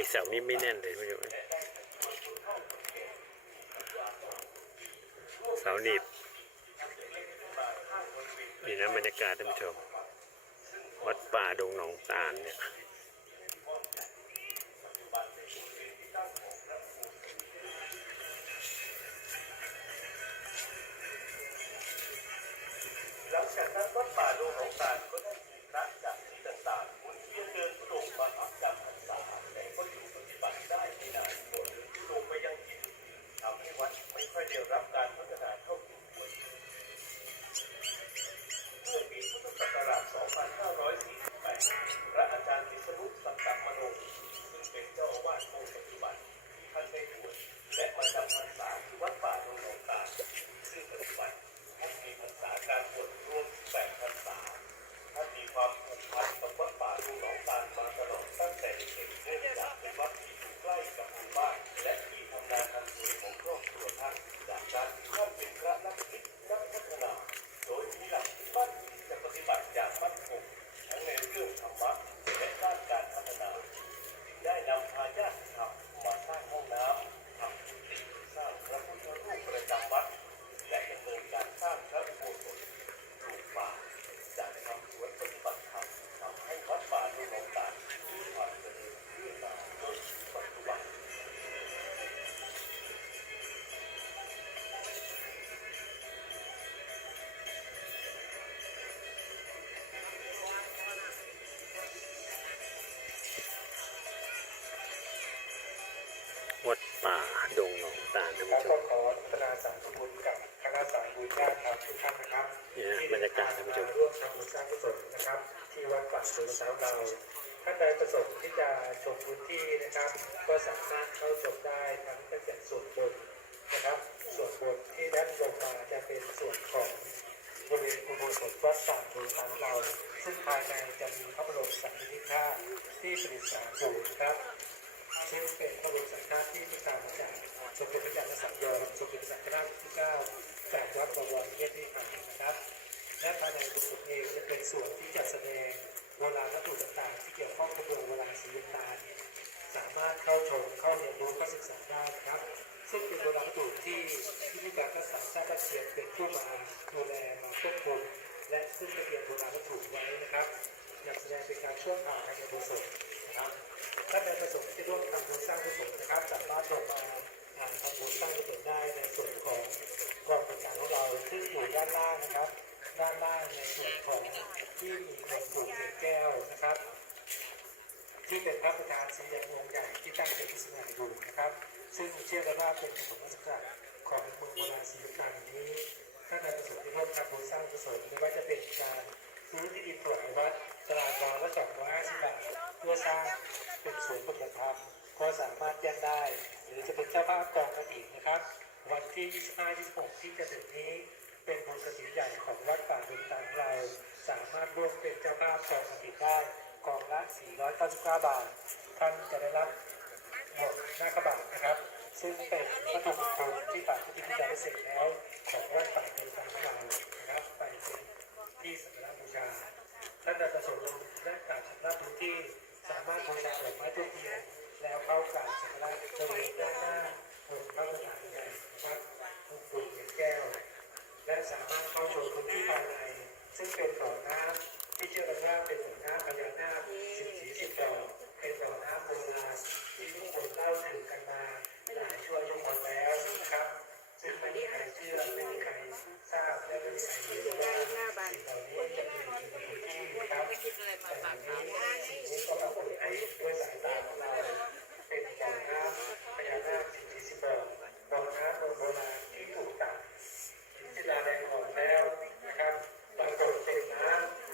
อเสานี่ไม่แน่นเลยไม่ใช่ไหมและได้ปฏิบัติบุญเข้าคนแก่ที่ปัญญาสอนเสาหนีบนี่นะบรรยากาศท่านผู้ชม วัดป่าดงหนองตาลเนี่ยปัจจุบันเป็นบริเวณที่ตั้งของพระครูหลังจากนั้นวัดป่าดงหนองตาลก็ได้ วัดป่าดงหนองตาลท่านแล้ผู้วชก็มขอพัฒนาสารบุญกับคณะสายบุญญาติธรรมทุกท่านนะครับเนี่ยนะบรรยากาศท่านผู้ชมร่วมทำบุญสร้างกุศลนะครับ ที่วัดป่าสุนทรเราท่านใดประสงค์ที่จะชมพื้นที่นะครับ ก็สามารถเข้าชมได้ทั้งตั้งแต่ส่วนบนนะครับ ส่วนบนที่ด้านลงมาจะเป็นส่วนของบริเวณอุโบสถวัดป่าสุนทรเรา ซึ่งภายในจะมีพระบรมสารีริกธาตุที่ประดิษฐานอยู่นะครับ ซึ่งเป็นพระบรมสังฆราชที่ประทานมาจากสมเด็จพระยาณสังยอมสมเด็จพระสังฆราชที่เก้าจากวัดบวรเทพนิพพานนะครับ และภายในบุตรเองจะเป็นส่วนที่จัดแสดงโบราณวัตถุต่างๆ ที่เกี่ยวข้องกับเมืองโบราณศรีลังกาเนี่ยสามารถเข้าชมเข้าเรียนรู้เข้าศึกษาได้นะครับ ซึ่งเป็นโบราณวัตถุที่ที่มีการรักษาชาติบ้านเชียงเป็นผู้มาดูแลมาควบคุมและซึ่งระเบียบโบราณวัตถุไว้นะครับนำแสดงเป็นการช่วยผ่านการเรียนรู้สดนะครับถ้าในประสงค์ที่ ร่วมทำบุญสร้างกุศลนะครับสามารถลงมาทำบุญสร้างกุศลได้ในส่วนของกองบริการของเราซึ่งอยู่ด้านล่างนะครับ ด้านล่างในส่วนของที่มีหลวงปู่เกแก้วนะครับ ที่เป็นพระประธานสีแดงองค์ใหญ่ที่ตั้งเป็นที่สง่าอยู่นะครับ ซึ่งเชื่อกันว่าเป็นสมบัติของเมืองโบราณศรีลังกาแห่งนี้ถ้าในประสงค์ที่ร่วมทำบุญสร้างกุศลไม่ว่าจะเป็นการซื้อที่ดินถวายวัดตลาดวาละสองร้อยห้าสิบบาท เพื่อสร้างเป็นศูนย์ปฏิบัติธรรมก็สามารถแจ้งได้ หรือจะเป็นเจ้าภาพกองกระถิ่นนะครับ วันที่ 25-26 ที่จะถึงนี้เป็นบุญกระถิ่นใหญ่ของวัดป่าดงตาลเรา สามารถร่วมเป็นเจ้าภาพกองกระถิ่นได้กองละ 499 บาท ท่านจะได้รับหมวกหน้ากระบาดนะครับ ซึ่งเป็นวัตถุมงคลที่ป่าที่พิจารณาเสร็จแล้วของวัดป่าเป็นทางของเรานะครับไปเป็นที่สักการะบูชาท่านใดประสงค์ลงและกราบสักการะพื้นที่ สามารถบูชาดอกไม้ทุกเทียนแล้วเข้ากราบสักการะบริเวณด้านหน้าองค์พระประธานใหญ่วัดหลวงปู่เขียนแก้ว และสามารถเข้าชมพื้นที่ภายใน ซึ่งเป็นบ่อน้ำที่เชื่อกันว่าเป็นบ่อน้ำพญานาคสิบสีสิบดอกเป็นบ่อน้ำโบราณที่ทุกคนเล่าถึงกันมาหลายชั่วอายุคนแล้วนะครับ ซึ่งไม่มีใครเชื่อไม่มีใครทราบและไม่มีใครเห็นว่าสิ่งเหล่านี้จะมีอยู่ในพื้นที่นะครับแต่วันนี้สิ่งนี้ก็ปรากฏให้ด้วยสายตาของเราเป็นบ่อน้ำพญานาคสิบสีสิบดอกบ่อน้ำโบราณที่ถูกตัด ที่ลาแดงออกแล้วนะครับปรากฏเป็นน้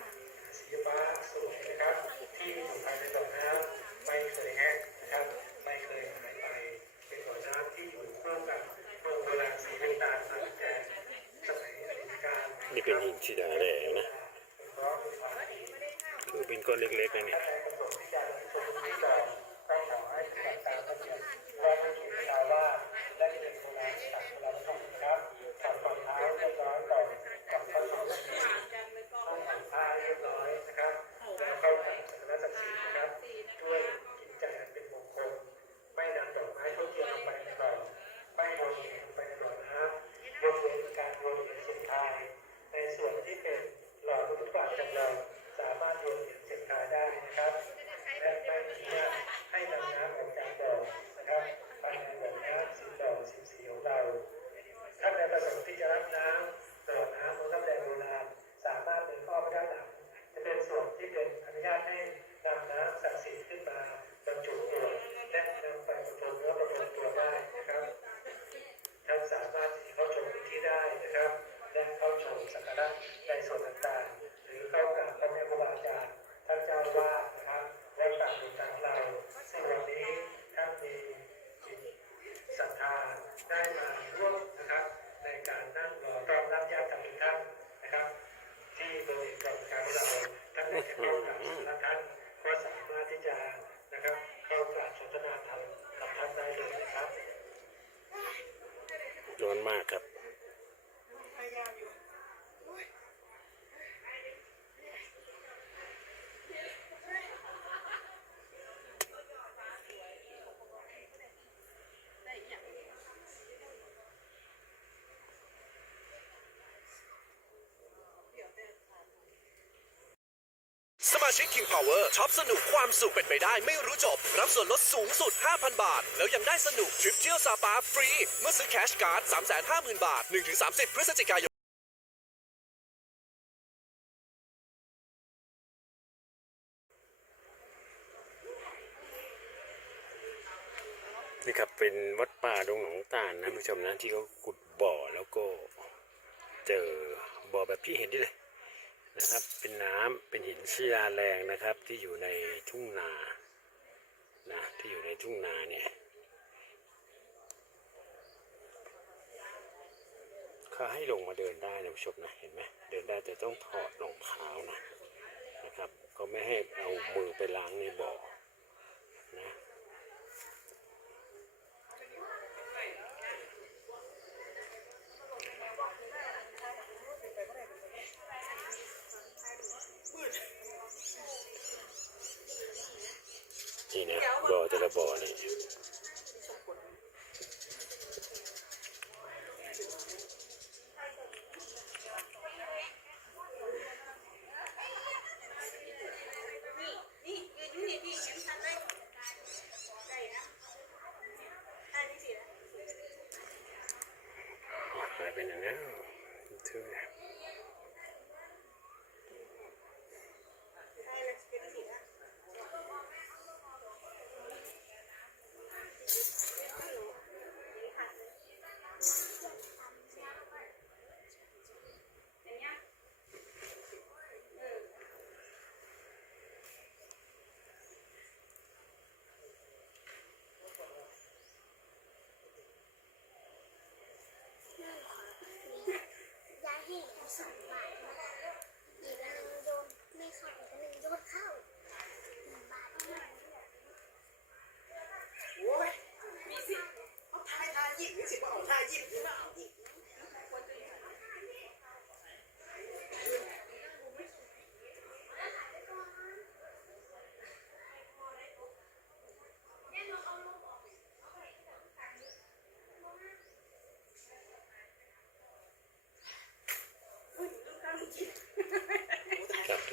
ำสีฟ้าสวยนะครับ ที่อยู่ภายในบ่อน้ำไม่เคยแห้งนะครับ ไม่เคยหายไป เป็นบ่อน้ำที่อยู่คู่กับโรงโบราณสี นี่เป็นหินสีแดงนะเพราะคือเป็นก้อนเล็กๆนะเนี่ย ในส่วนต่างๆ หรือเข้ากราบพระแม่ครูบาอาจารย์ท่านเจ้าว่านะครับและกราบหลวงตางเราซึ่งวันนี้ท่านมีจิตศรัทธาได้มาร่วมนะครับ ในการนั่งรอต้อนรับญาติทุกท่านนะครับ ที่บริเวณกองการเราท่านได้เข้ากราบสักการะท่านก็สามารถที่จะนะครับเข้ากราบสนทนาธรรมกับท่านได้เลยนะครับร้อนมากครับ สมาชิก King Power ช็อปสนุกความสุขเป็นไปได้ไม่รู้จบ รับส่วนลดสูงสุด 5,000 บาท แล้วยังได้สนุกทริปเที่ยวซาปาฟรี เมื่อซื้อแคชการ์ด 350,000 บาท 1-30 พฤศจิกายนนี่ครับเป็นวัดป่าดงหนองตาลนะผู้ชมนะที่เขาขุดบ่อแล้วก็เจอบ่อแบบที่เห็นนี่เลย นะครับ เป็นน้ำเป็นหินศิลาแรงนะครับ ที่อยู่ในทุ่งนานะที่อยู่ในทุ่งนาเนี่ยเขาให้ลงมาเดินได้นะผู้ชมนะเห็นไหมเดินได้แต่ต้องถอดรองเท้านะนะครับ ก็ไม่ให้เอามือไปล้างในบ่อนะ นี่นะ บ่อแต่ละบ่อนี่หายไปไหนแล้วเธอ ยายให้สองบาทนะอีกอันหนึ่งโยนไม่เข้าอีกอันหนึ่งโยนเข้าหนึ่งบาทเท่านั้น โอ้ยมีสิเอาทายทายหยิบมีสิว่าเอาทายหยิบหรือเปล่าหยิบ ครับต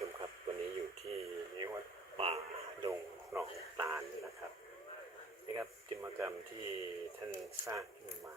ชมครับวันนี้อยู่ที่วัดป่าดงหนองตาลนะครับนี่ครับจิมกรรมที่ท่านสร้างขึ้นมา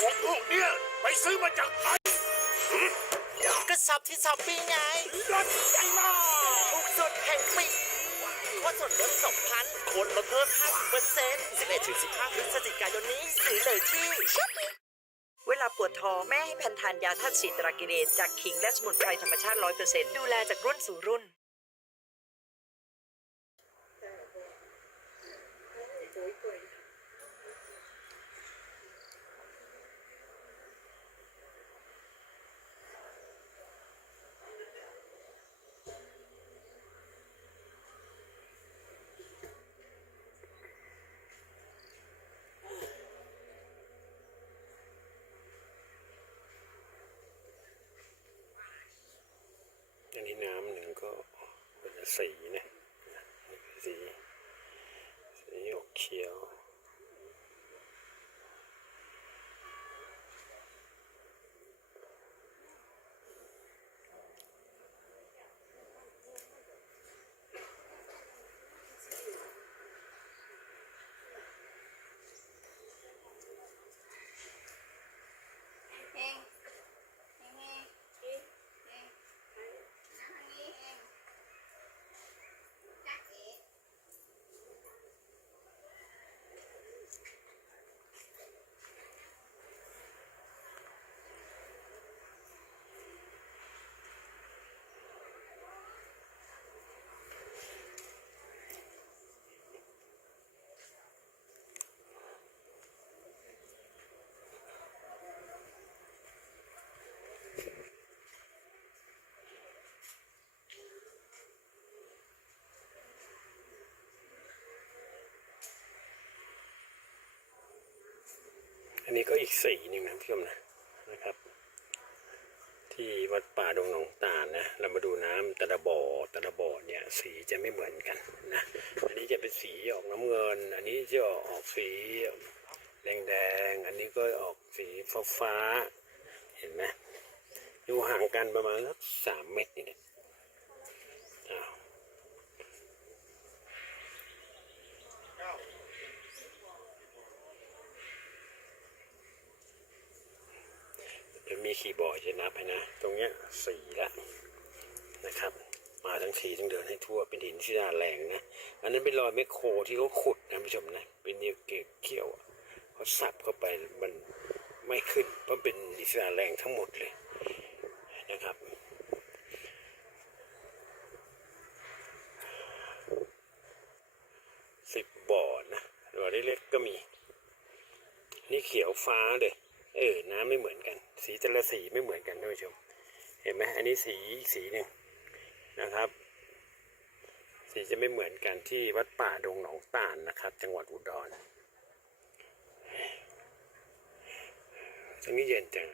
ของพวกเนี้ยไป ซื้อมาจากไหนก็สับที่สับปีไงรันใจมากถูกสุดแห่งปีว่าส่วนลด2,000คนลดเพิ่ม 50% 11ถึง15พฤศจิกายนนี้ซื้อเลยที่ เวลาปวดท้องแม่ให้แพนทานยาธาตุสีตรากิเรนจากขิงและสมุนไพรธรรมชาติ 100%ดูแลจากรุ่นสู่รุ่น นี้น้ำหนึ่งก็เป็นสีนะสีสีออกเขียว เฮงเฮงเฮงเฮงเฮงทางนี้เฮงจักเอ๋ อันนี้ก็อีกสีหนึ่งนะพี่ชมนะนะครับ ที่วัดป่าดงหนองตาลนะ เรามาดูน้ำแต่ละบอต่ละบอเนี่ยสีจะไม่เหมือนกันนะอันนี้จะเป็นสีออกน้ำเงิน อันนี้จะออกสีแดงแดงอันนี้ก็ออกสีฟ้าฟ้าเห็นไหมอยู่ห่างกันประมาณสักสามเมตรนี่เนี่ยอ้ เดี๋ยวมีขี่บอร์ดจะนับให้นะ ตรงเนี้ยสี่ละนะครับ มาทั้งสี่ทั้งเดินให้ทั่วเป็นหินศิลาแรงนะ อันนั้นเป็นรอยแมคโครที่เขาขุดนะผู้ชมนะ เป็นเนียวเกล็ดเขี้ยวเขาสับเข้าไปมันไม่ขึ้น เพราะเป็นหินศิลาแรงทั้งหมดเลยนะครับสิบบ่อนะบ่อเล็กๆก็มี นี่เขียวฟ้าเลยเออ น้ำไม่เหมือนกัน สีแต่ละสีไม่เหมือนกันท่านผู้ชม เห็นไหมอันนี้สีอีกสีหนึ่งนะครับ สีจะไม่เหมือนกันที่วัดป่าดงหนองตาลนะครับ จังหวัดอุดรตรงนี้เย็นจัง